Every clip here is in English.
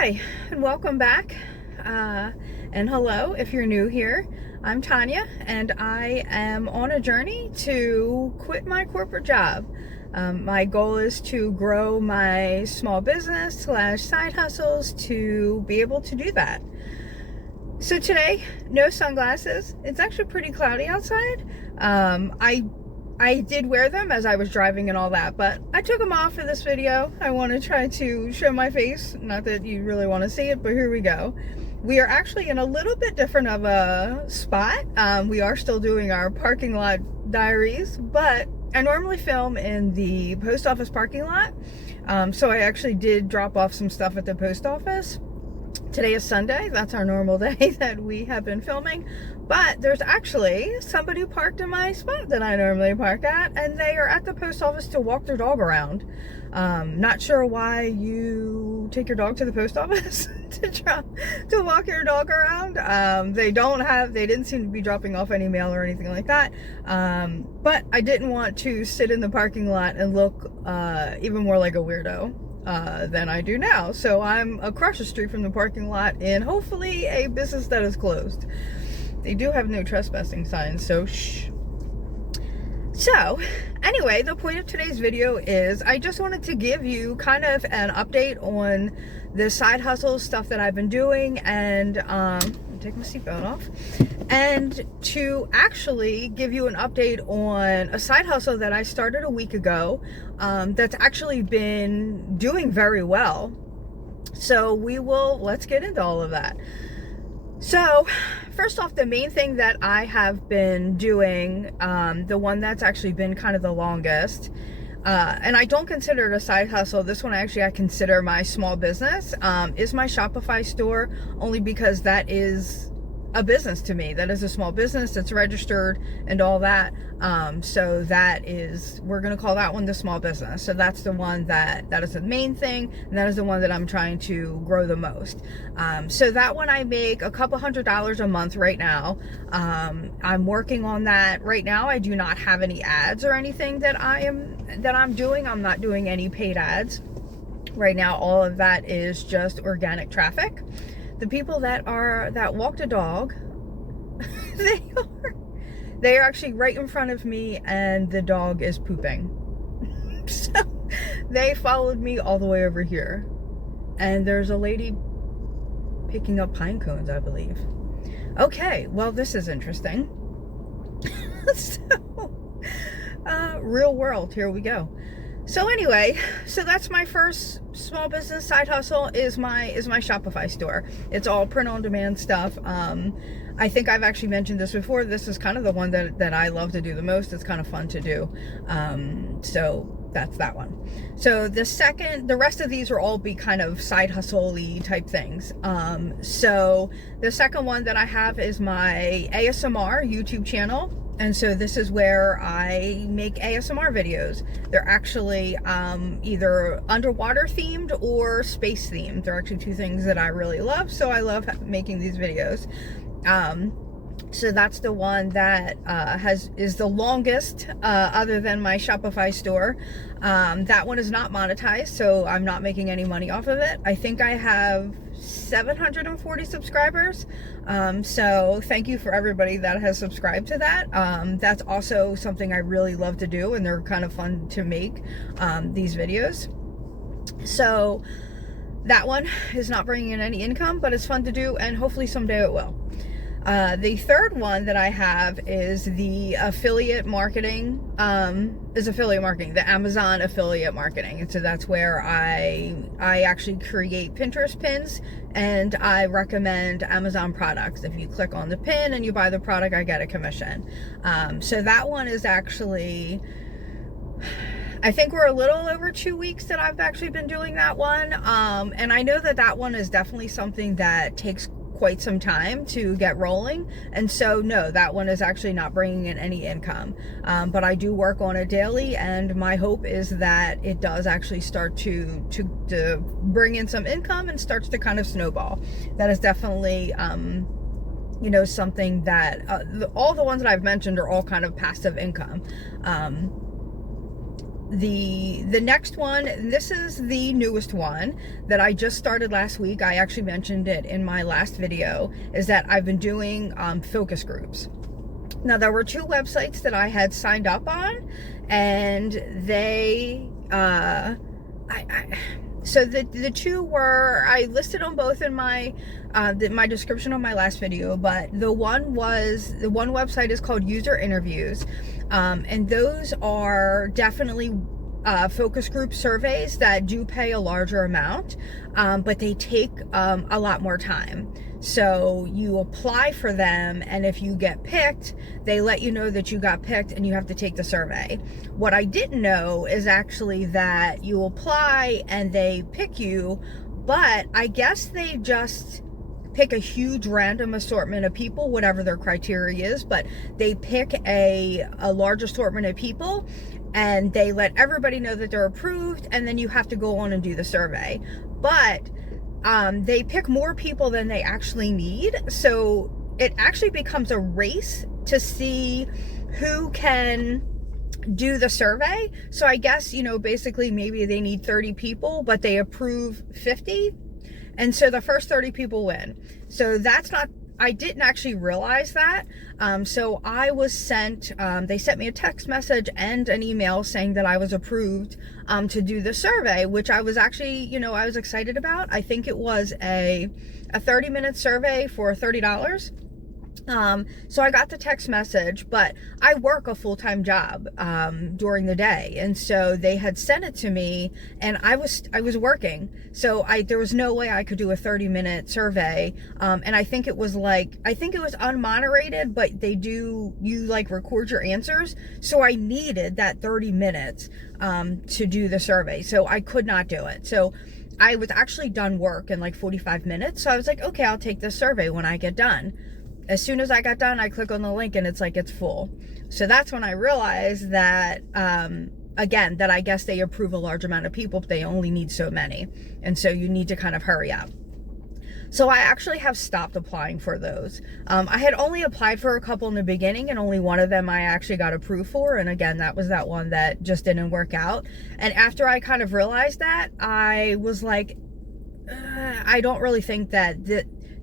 Hi, and welcome back. And hello, if you're new here. I'm Tanya, and I am on a journey to quit my corporate job. My goal is to grow my small business / side hustles to be able to do that. So today, no sunglasses. It's actually pretty cloudy outside. I did wear them as I was driving and all that, but I took them off for this video. I want to try to show my face. Not that you really want to see it, but here we go. We are actually in a little bit different of a spot. We are still doing our parking lot diaries, but I normally film in the post office parking lot. So I actually did drop off some stuff at the post office. Today is Sunday. That's our normal day that we have been filming. But there's actually somebody who parked in my spot that I normally park at, and they are at the post office to walk their dog around. Not sure why you take your dog to the post office to walk your dog around. They didn't seem to be dropping off any mail or anything like that. But I didn't want to sit in the parking lot and look even more like a weirdo than I do now. So I'm across the street from the parking lot in hopefully a business that is closed. They do have no trespassing signs, so shh. So anyway, the point of today's video is I just wanted to give you kind of an update on the side hustle stuff that I've been doing, and take my seatbelt off, and to actually give you an update on a side hustle that I started a week ago that's actually been doing very well. So let's get into all of that. So first off, the main thing that I have been doing, the one that's actually been kind of the longest, and I don't consider it a side hustle. This one I consider my small business, is my Shopify store, only because that is a business to me. That is a small business that's registered and all that. So we're going to call that one the small business. So that's the one that is the main thing. And that is the one that I'm trying to grow the most. So that one I make a couple $100s a month right now. I'm working on that right now. I do not have any ads or anything that I'm doing. I'm not doing any paid ads right now. All of that is just organic traffic. The people that walk the dog, they are actually right in front of me, and the dog is pooping. So they followed me all the way over here, and there's a lady picking up pine cones, I believe. Okay, well, this is interesting. So, real world, here we go. So anyway, so that's my first small business side hustle is my Shopify store. It's all print on demand stuff. I think I've actually mentioned this before. This is kind of the one that I love to do the most. It's kind of fun to do. So that's that one. So the rest of these will all be kind of side hustle-y type things. So the second one that I have is my ASMR YouTube channel. And so this is where I make ASMR videos. They're actually either underwater themed or space themed. They're actually two things that I really love. So I love making these videos. So that's the one that is the longest other than my Shopify store. That one is not monetized, so I'm not making any money off of it. I think I have 740 subscribers. So thank you for everybody that has subscribed to that. That's also something I really love to do, and they're kind of fun to make, these videos. So that one is not bringing in any income, but it's fun to do, and hopefully someday it will. The third one that I have is the affiliate marketing, the Amazon affiliate marketing. And so that's where I actually create Pinterest pins, and I recommend Amazon products. If you click on the pin and you buy the product, I get a commission. So that one is actually, I think we're a little over 2 weeks that I've actually been doing that one. And I know that one is definitely something that takes quite some time to get rolling, and so no, that one is actually not bringing in any income, but I do work on it daily, and my hope is that it does actually start to bring in some income and starts to kind of snowball. That is definitely something that all the ones that I've mentioned are all kind of passive income. the next one, this is the newest one that I just started last week. I actually mentioned it in my last video, is that I've been doing focus groups. Now, there were two websites that I had signed up on, and they so the two were, I listed them both in my my description of my last video, but the one website is called User Interviews, and those are definitely focus group surveys that do pay a larger amount, but they take a lot more time. So you apply for them, and if you get picked, they let you know that you got picked and you have to take the survey. What I didn't know is actually that you apply and they pick you, but I guess they just pick a huge random assortment of people, whatever their criteria is, but they pick a large assortment of people, and they let everybody know that they're approved, and then you have to go on and do the survey. But they pick more people than they actually need, so it actually becomes a race to see who can do the survey. So I guess, basically maybe they need 30 people, but they approve 50, and so the first 30 people win. So that's not, I didn't actually realize that. So I was sent, they sent me a text message and an email saying that I was approved to do the survey, which I was actually, I was excited about. I think it was a 30-minute survey for $30. So I got the text message, but I work a full-time job during the day, and so they had sent it to me, and I was working, so there was no way I could do a 30-minute survey, and I think it was unmoderated, but you like record your answers, so I needed that 30 minutes to do the survey, so I could not do it. So I was actually done work in like 45 minutes, so I was like, okay, I'll take this survey when I get done. As soon as I got done, I click on the link and it's like, it's full. So that's when I realized that, again, that I guess they approve a large amount of people, but they only need so many. And so you need to kind of hurry up. So I actually have stopped applying for those. I had only applied for a couple in the beginning, and only one of them I actually got approved for. And again, that was that one that just didn't work out. And after I kind of realized that, I was like, I don't really think that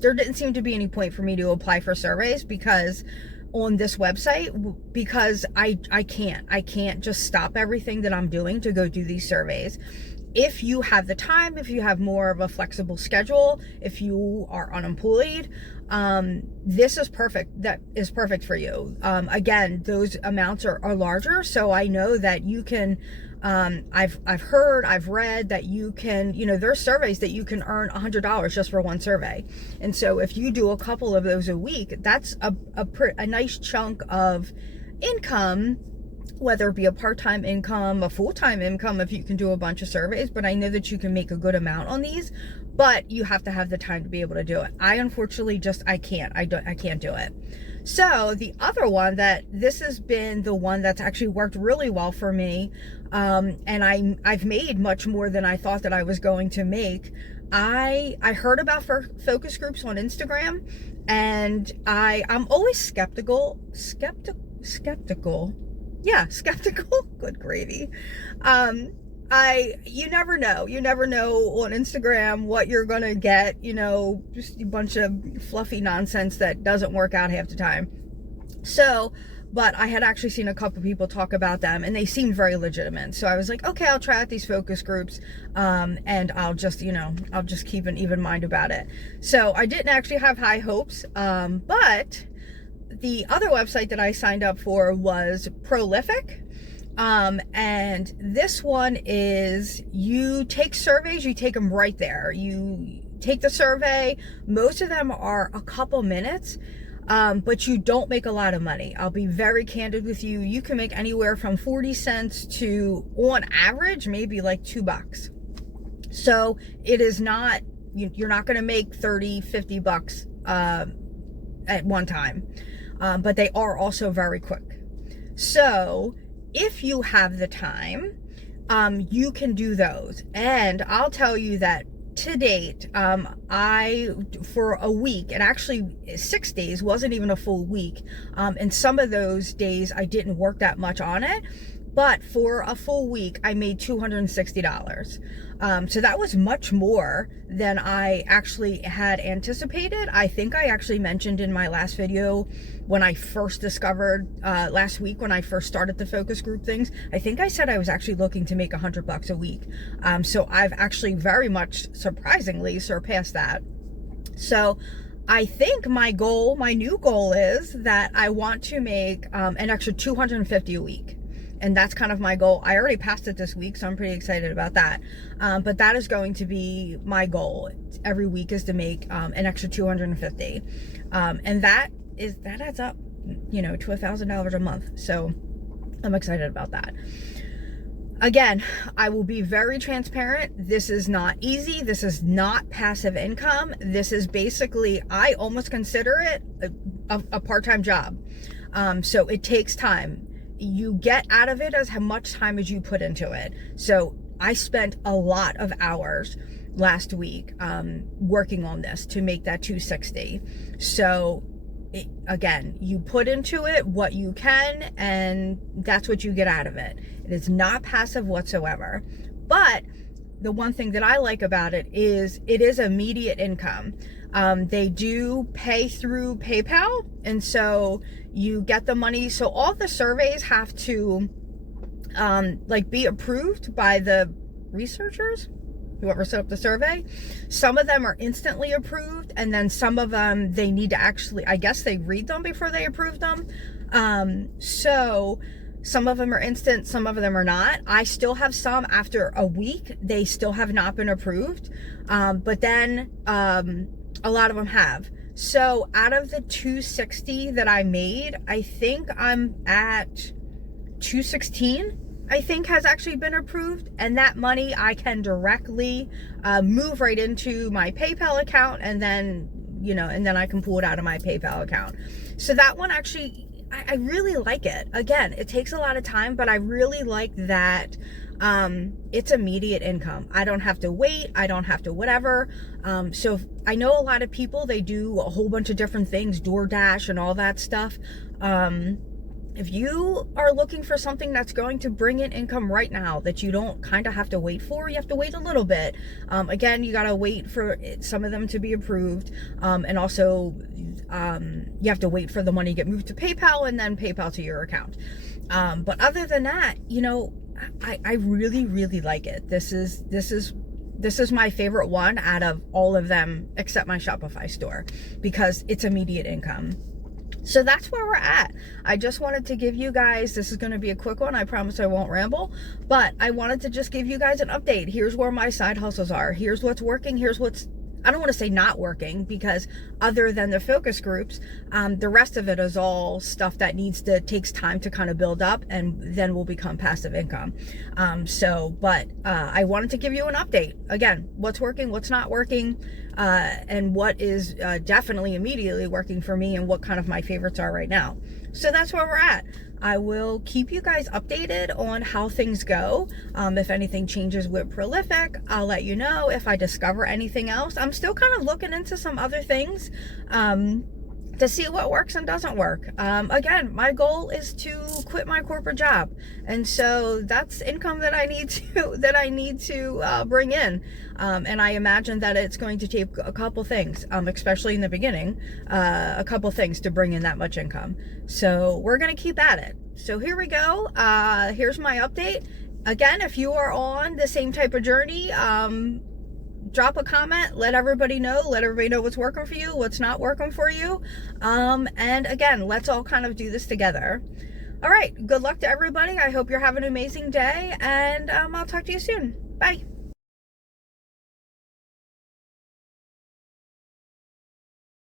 there didn't seem to be any point for me to apply for surveys because on this website, because I can't just stop everything that I'm doing to go do these surveys. If you have the time, if you have more of a flexible schedule, if you are unemployed, this is perfect. That is perfect for you. Again, those amounts are larger, so I know that you can, I've read that you can, there's surveys that you can earn $100 just for one survey. And so if you do a couple of those a week, that's a nice chunk of income, whether it be a part-time income, a full-time income, if you can do a bunch of surveys. But I know that you can make a good amount on these, but you have to have the time to be able to do it. I unfortunately I can't do it. So the other one, this has been the one that's actually worked really well for me, and I've made much more than I thought that I was going to make. I heard about focus groups on Instagram, and I'm always skeptical. Yeah, skeptical. Good gravy. You never know on Instagram what you're gonna get, just a bunch of fluffy nonsense that doesn't work out half the time. So, but I had actually seen a couple people talk about them, and they seemed very legitimate. So I was like, okay, I'll try out these focus groups, and I'll just keep an even mind about it. So I didn't actually have high hopes, but the other website that I signed up for was Prolific. And this one is, you take surveys, you take them right there. You take the survey. Most of them are a couple minutes, but you don't make a lot of money. I'll be very candid with you. You can make anywhere from 40 cents to, on average, maybe like $2. So it is not, you're not going to make 30, 50 bucks, at one time. But they are also very quick. So if you have the time, you can do those. And I'll tell you that to date, for a week, and actually 6 days, wasn't even a full week. And some of those days I didn't work that much on it, but for a full week, I made $260. So that was much more than I actually had anticipated. I think I actually mentioned in my last video when I first discovered, last week when I first started the focus group things, I think I said I was actually looking to make $100 a week. So I've actually very much surprisingly surpassed that. So I think my new goal is that I want to make an extra $250 a week. And that's kind of my goal. I already passed it this week, so I'm pretty excited about that. But that is going to be my goal every week, is to make an extra $250. And that adds up, to $1,000 a month. So I'm excited about that. Again, I will be very transparent. This is not easy. This is not passive income. This is basically, I almost consider it a part-time job. So it takes time. You get out of it as much time as you put into it. So I spent a lot of hours last week working on this to make that 260. So again, you put into it what you can, and that's what you get out of it. It is not passive whatsoever. But the one thing that I like about it is immediate income. They do pay through PayPal, and so you get the money. So all the surveys have to be approved by the researchers, whoever set up the survey. Some of them are instantly approved, and then some of them they need to actually, I guess they read them before they approve them. So some of them are instant, some of them are not. I still have some after a week, they still have not been approved. But then a lot of them have. So out of the 260 that I made, I think I'm at 216, I think has actually been approved. And that money I can directly move right into my PayPal account, and then, and then I can pull it out of my PayPal account. So that one actually, I really like it. Again, it takes a lot of time, but I really like that it's immediate income. I don't have to wait. I don't have to whatever. So I know a lot of people, they do a whole bunch of different things, DoorDash and all that stuff. If you are looking for something that's going to bring in income right now that you don't kind of have to wait for, you have to wait a little bit. Again, you got to wait for some of them to be approved. And also, you have to wait for the money to get moved to PayPal and then PayPal to your account. But other than that, I really, really like it. This is my favorite one out of all of them except my Shopify store, because it's immediate income. So that's where we're at. I just wanted to give you guys, this is going to be a quick one. I promise I won't ramble, but I wanted to just give you guys an update. Here's where my side hustles are. Here's what's working. Here's what's, I don't want to say not working, because other than the focus groups, the rest of it is all stuff that takes time to kind of build up, and then will become passive income. But I wanted to give you an update. Again, what's working, what's not working, and what is definitely immediately working for me, and what kind of my favorites are right now. So that's where we're at. I will keep you guys updated on how things go. If anything changes with Prolific, I'll let you know. If I discover anything else, I'm still kind of looking into some other things to see what works and doesn't work. Again, my goal is to quit my corporate job, and so that's income that I need to bring in. And I imagine that it's going to take a couple things, especially in the beginning, a couple things to bring in that much income. So we're going to keep at it. So here we go. Here's my update. Again, if you are on the same type of journey, drop a comment, let everybody know what's working for you, what's not working for you. And again, let's all kind of do this together. All right, good luck to everybody. I hope you're having an amazing day, and I'll talk to you soon. Bye.